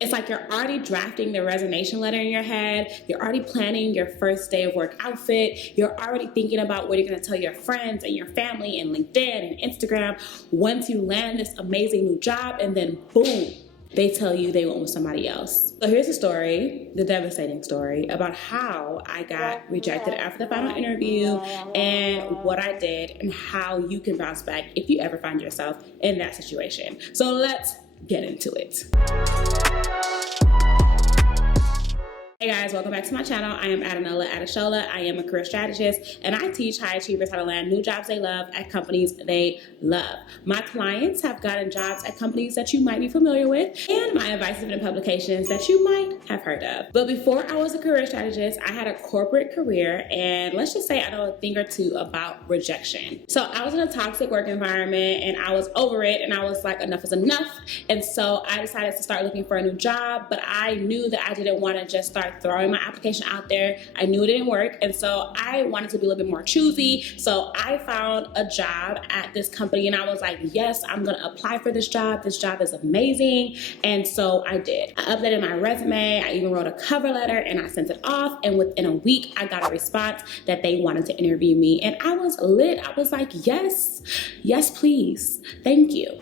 It's like you're already drafting the resignation letter in your head. You're already planning your first day of work outfit. You're already thinking about what you're going to tell your friends and your family and LinkedIn and Instagram once you land this amazing new job, and then boom, they tell you they went with somebody else. So here's the story, the devastating story about how I got rejected after the final interview and what I did and how you can bounce back if you ever find yourself in that situation. So let's get into it. Hey guys, welcome back to my channel. I am Adeshola. I am a career strategist, and I teach high achievers how to land new jobs they love at companies they love. My clients have gotten jobs at companies that you might be familiar with, and my advice has been in publications that you might have heard of. But before I was a career strategist, I had a corporate career, and let's just say I know a thing or two about rejection. So I was in a toxic work environment, and I was over it, and I was like, enough is enough. And so I decided to start looking for a new job, but I knew that I didn't want to just start throwing my application out there. I knew it didn't work, and so I wanted to be a little bit more choosy. So I found a job at this company, and I was like, yes, I'm gonna apply for this job. This job is amazing. And so I did. I updated my resume. I even wrote a cover letter, and I sent it off, and within a week I got a response that they wanted to interview me, and I was lit. I was like, yes, please, thank you.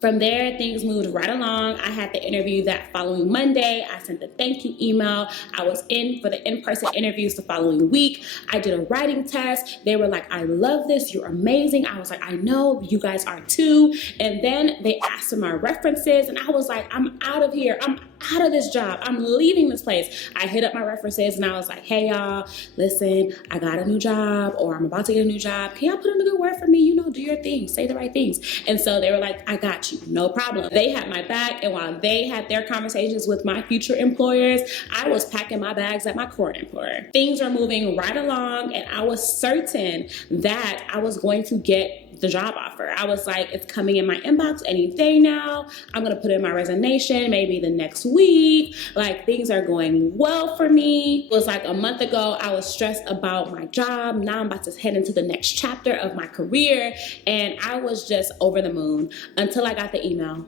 From there, things moved right along. I had the interview that following Monday. I sent the thank you email. I was in for the in-person interviews the following week. I did a writing test. They were like, I love this. You're amazing. I was like, I know, you guys are too. And then they asked for my references, and I was like, I'm out of here. I'm out of this job. I'm leaving this place. I hit up my references, and I was like, hey y'all, listen, I got a new job, or I'm about to get a new job. Can y'all put in a good word for me? You know, do your thing, say the right things. And so they were like, I got you. No problem. They had my back, and while they had their conversations with my future employers, I was packing my bags at my current employer. Things are moving right along, and I was certain that I was going to get the job offer. I was like, it's coming in my inbox any day now. I'm gonna put in my resignation maybe the next week. Like, things are going well for me. It was like a month ago, I was stressed about my job. Now I'm about to head into the next chapter of my career, and I was just over the moon until I got the email.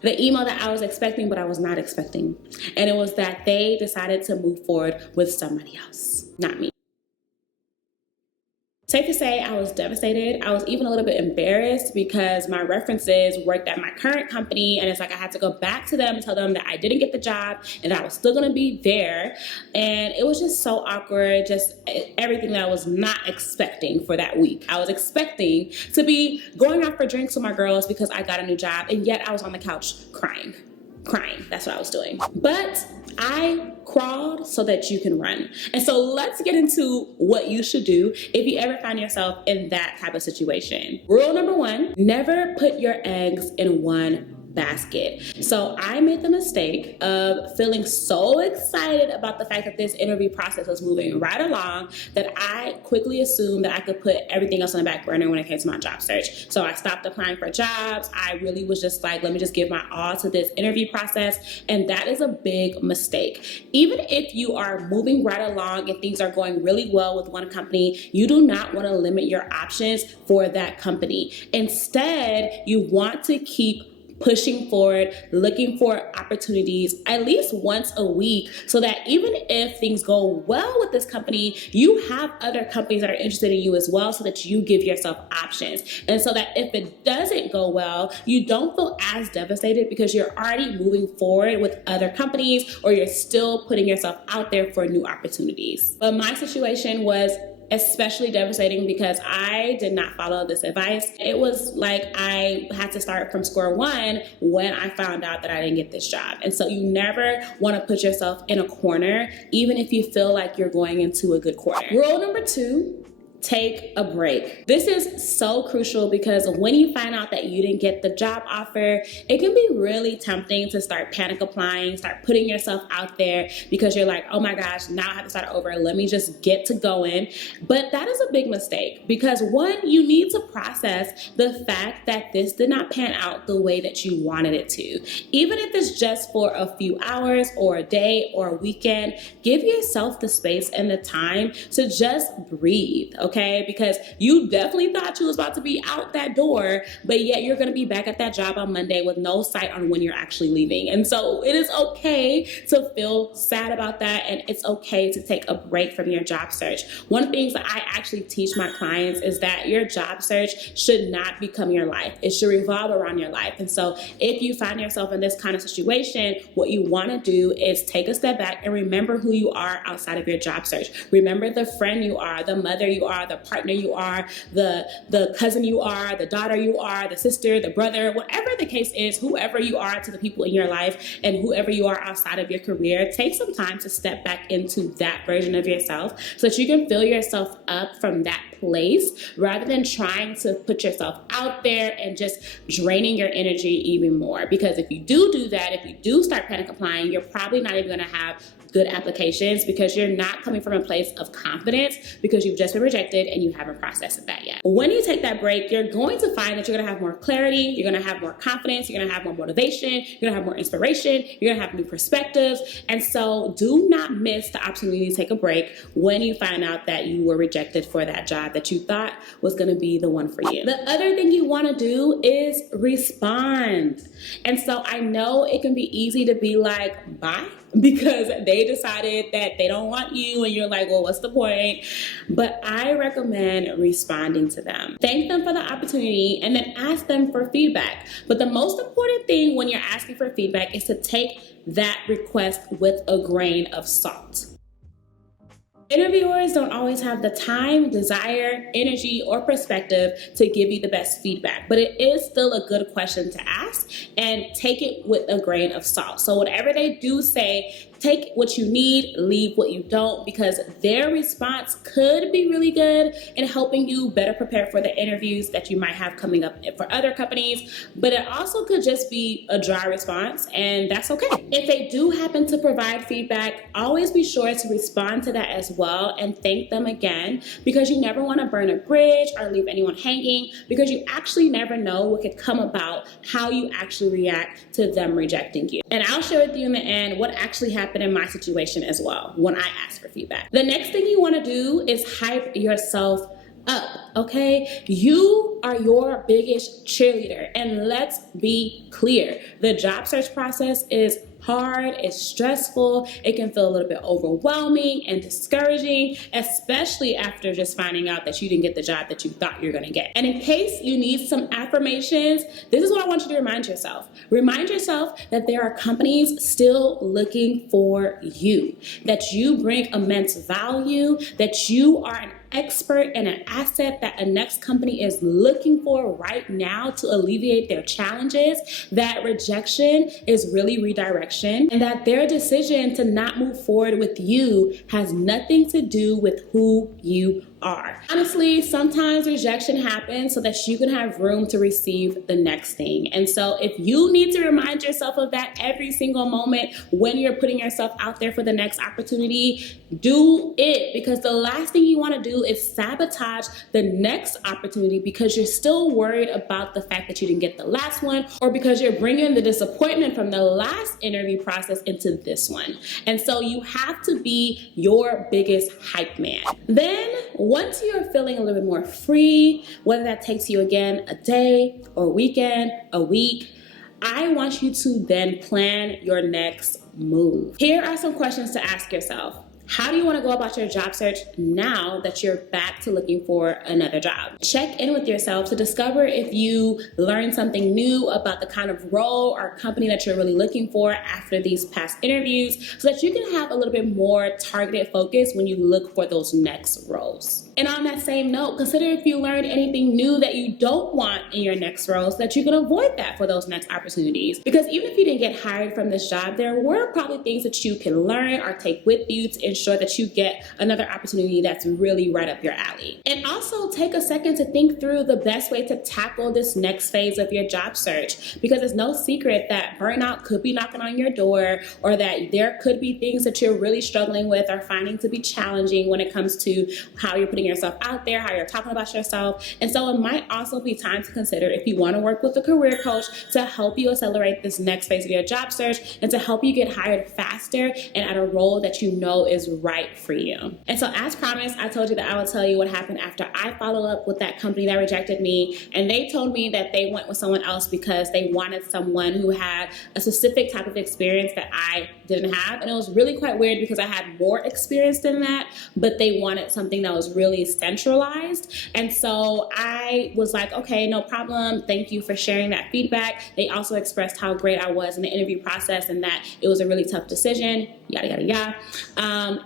The email that I was expecting, but I was not expecting. And it was that they decided to move forward with somebody else, not me. Safe to say, I was devastated. I was even a little bit embarrassed because my references worked at my current company, and it's like I had to go back to them and tell them that I didn't get the job and that I was still gonna be there. And it was just so awkward, just everything that I was not expecting for that week. I was expecting to be going out for drinks with my girls because I got a new job, and yet I was on the couch crying. That's what I was doing. But I crawled so that you can run. And so let's get into what you should do if you ever find yourself in that type of situation. Rule number 1, never put your eggs in one basket. So I made the mistake of feeling so excited about the fact that this interview process was moving right along that I quickly assumed that I could put everything else on the back burner when it came to my job search. So I stopped applying for jobs. I really was just like, let me just give my all to this interview process. And that is a big mistake. Even if you are moving right along and things are going really well with one company, you do not want to limit your options for that company. Instead, you want to keep pushing forward, looking for opportunities at least once a week, so that even if things go well with this company, you have other companies that are interested in you as well, so that you give yourself options. And so that if it doesn't go well, you don't feel as devastated because you're already moving forward with other companies, or you're still putting yourself out there for new opportunities. But my situation was especially devastating because I did not follow this advice. It was like I had to start from square one when I found out that I didn't get this job. And so you never want to put yourself in a corner, even if you feel like you're going into a good corner. Rule number 2, take a break. This is so crucial because when you find out that you didn't get the job offer, it can be really tempting to start panic applying, start putting yourself out there because you're like, oh my gosh, now I have to start over. Let me just get to going. But that is a big mistake because 1, you need to process the fact that this did not pan out the way that you wanted it to. Even if it's just for a few hours or a day or a weekend, give yourself the space and the time to just breathe, okay? okay? Because you definitely thought you was about to be out that door, but yet you're gonna be back at that job on Monday with no sight on when you're actually leaving. And so it is okay to feel sad about that, and it's okay to take a break from your job search. One of the things that I actually teach my clients is that your job search should not become your life. It should revolve around your life. And so if you find yourself in this kind of situation, what you want to do is take a step back and remember who you are outside of your job search. Remember the friend you are, the mother you are, the partner you are, the cousin you are, the daughter you are, the sister, the brother, whatever the case is, whoever you are to the people in your life and whoever you are outside of your career, take some time to step back into that version of yourself so that you can fill yourself up from that place rather than trying to put yourself out there and just draining your energy even more. Because if you do that, if you do start panic applying, you're probably not even going to have good applications because you're not coming from a place of confidence because you've just been rejected and you haven't processed that yet. When you take that break, you're going to find that you're going to have more clarity, you're going to have more confidence, you're going to have more motivation, you're going to have more inspiration, you're going to have new perspectives. And so do not miss the opportunity to take a break when you find out that you were rejected for that job that you thought was going to be the one for you. The other thing you want to do is respond. And so I know it can be easy to be like, bye, because they decided that they don't want you and you're like, well, what's the point? But I recommend responding to them. Thank them for the opportunity and then ask them for feedback. But the most important thing when you're asking for feedback is to take that request with a grain of salt. Interviewers don't always have the time, desire, energy, or perspective to give you the best feedback, but it is still a good question to ask and take it with a grain of salt. So whatever they do say, take what you need, leave what you don't, because their response could be really good in helping you better prepare for the interviews that you might have coming up for other companies, but it also could just be a dry response, and that's okay. If they do happen to provide feedback, always be sure to respond to that as well and thank them again, because you never want to burn a bridge or leave anyone hanging, because you actually never know what could come about how you actually react to them rejecting you. And I'll share with you in the end what actually happened in my situation as well when I asked for feedback. The next thing you want to do is hype yourself up, okay? You are your biggest cheerleader, and let's be clear. The job search process is hard, it's stressful, it can feel a little bit overwhelming and discouraging, especially after just finding out that you didn't get the job that you thought you were gonna get. And in case you need some affirmations, this is what I want you to remind yourself. Remind yourself that there are companies still looking for you, that you bring immense value, that you are an expert and an asset that a next company is looking for right now to alleviate their challenges, that rejection is really redirection, and that their decision to not move forward with you has nothing to do with who you are. Honestly, sometimes rejection happens so that you can have room to receive the next thing. And so if you need to remind yourself of that every single moment when you're putting yourself out there for the next opportunity, do it, because the last thing you want to do is sabotage the next opportunity because you're still worried about the fact that you didn't get the last one, or because you're bringing the disappointment from the last interview process into this one. And so you have to be your biggest hype man. Then once you're feeling a little bit more free, whether that takes you again a day or a weekend, a week, I want you to then plan your next move. Here are some questions to ask yourself. How do you want to go about your job search now that you're back to looking for another job? Check in with yourself to discover if you learned something new about the kind of role or company that you're really looking for after these past interviews, so that you can have a little bit more targeted focus when you look for those next roles. And on that same note, consider if you learned anything new that you don't want in your next role so that you can avoid that for those next opportunities. Because even if you didn't get hired from this job, there were probably things that you can learn or take with you to ensure that you get another opportunity that's really right up your alley. And also take a second to think through the best way to tackle this next phase of your job search, because it's no secret that burnout could be knocking on your door, or that there could be things that you're really struggling with or finding to be challenging when it comes to how you're putting yourself out there, how you're talking about yourself. And so it might also be time to consider if you want to work with a career coach to help you accelerate this next phase of your job search and to help you get hired faster and at a role that you know is is right for you. And so as promised, I told you that I would tell you what happened after I followed up with that company that rejected me. And they told me that they went with someone else because they wanted someone who had a specific type of experience that I didn't have. And it was really quite weird because I had more experience than that, but they wanted something that was really centralized. And so I was like, okay, no problem. Thank you for sharing that feedback. They also expressed how great I was in the interview process and that it was a really tough decision, yada, yada, yada.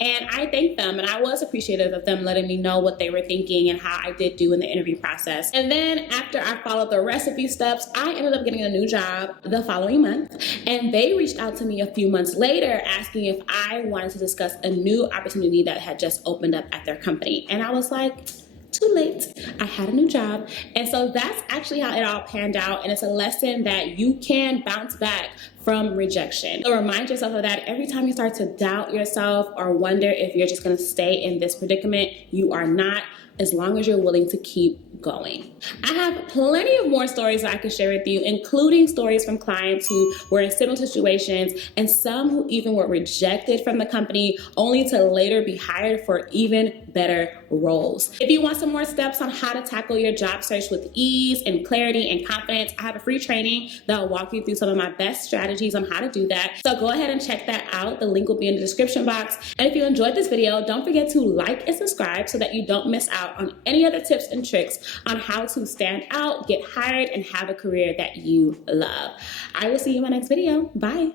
And I thanked them, and I was appreciative of them letting me know what they were thinking and how I did do in the interview process. And then after I followed the rest of these steps, I ended up getting a new job the following month. And they reached out to me a few months later asking if I wanted to discuss a new opportunity that had just opened up at their company. And I was like, too late. I had a new job. And so that's actually how it all panned out. And it's a lesson that you can bounce back from rejection. So remind yourself of that every time you start to doubt yourself or wonder if you're just going to stay in this predicament. You are not, as long as you're willing to keep going. I have plenty of more stories that I can share with you, including stories from clients who were in similar situations and some who even were rejected from the company only to later be hired for even better roles. If you want some more steps on how to tackle your job search with ease and clarity and confidence, I have a free training that will walk you through some of my best strategies on how to do that. So go ahead and check that out. The link will be in the description box. And if you enjoyed this video, don't forget to like and subscribe so that you don't miss out on any other tips and tricks on how to stand out, get hired, and have a career that you love. I will see you in my next video. Bye.